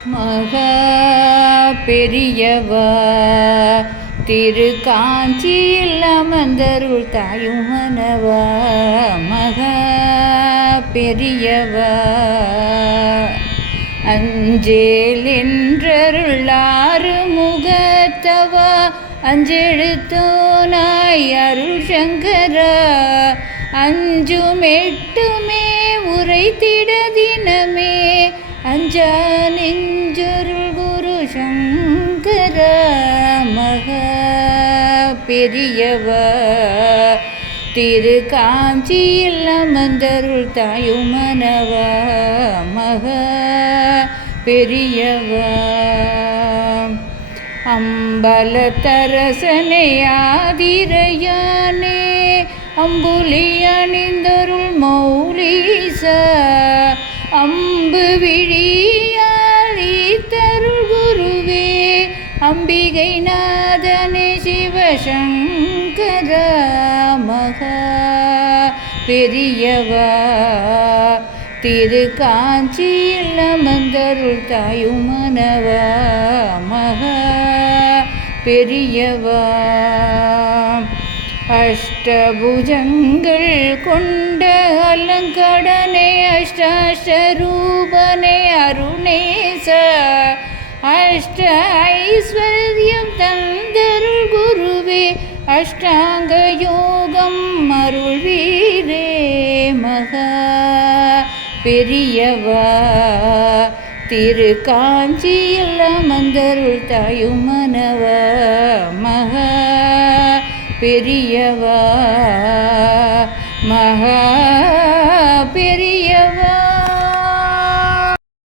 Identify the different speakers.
Speaker 1: மகா பெரியவா திரு காஞ்சியில் அமர்ந்தருள் தாயும் மனவா மகா பெரியவா அஞ்சேல் என்றருளாறு முகத்தவா அஞ்செழுத்தோனாய் அருள் சங்கரா அஞ்சும் எட்டுமே உரைத்திட தினமே நெஞ்சருள் குரு சங்கர மகா பெரியவ. திரு காஞ்சியில் அமர்ந்தருள் தாயுமனவ மனவா மகா பெரியவா. அம்பலத்தரசனை ஆதிரையானே அம்புலி அணிந்தருள் அம்பிகை நாதனே சிவசங்கர மகா பெரியவா திரு காஞ்சியில் அமர்ந்தருள் தாயுமனவா மகா பெரியவா அஷ்டபுஜங்கள் கொண்ட அலங்கடனே அஷ்டாஷ்டரூபனே அருணேச அஷ்ட அஷ்டாங்க யோகம் அருள்வீரே மகா பெரியவா. திரு காஞ்சியில் அமர்ந்தருள் தாயுமனவா மகா பெரியவா. மகா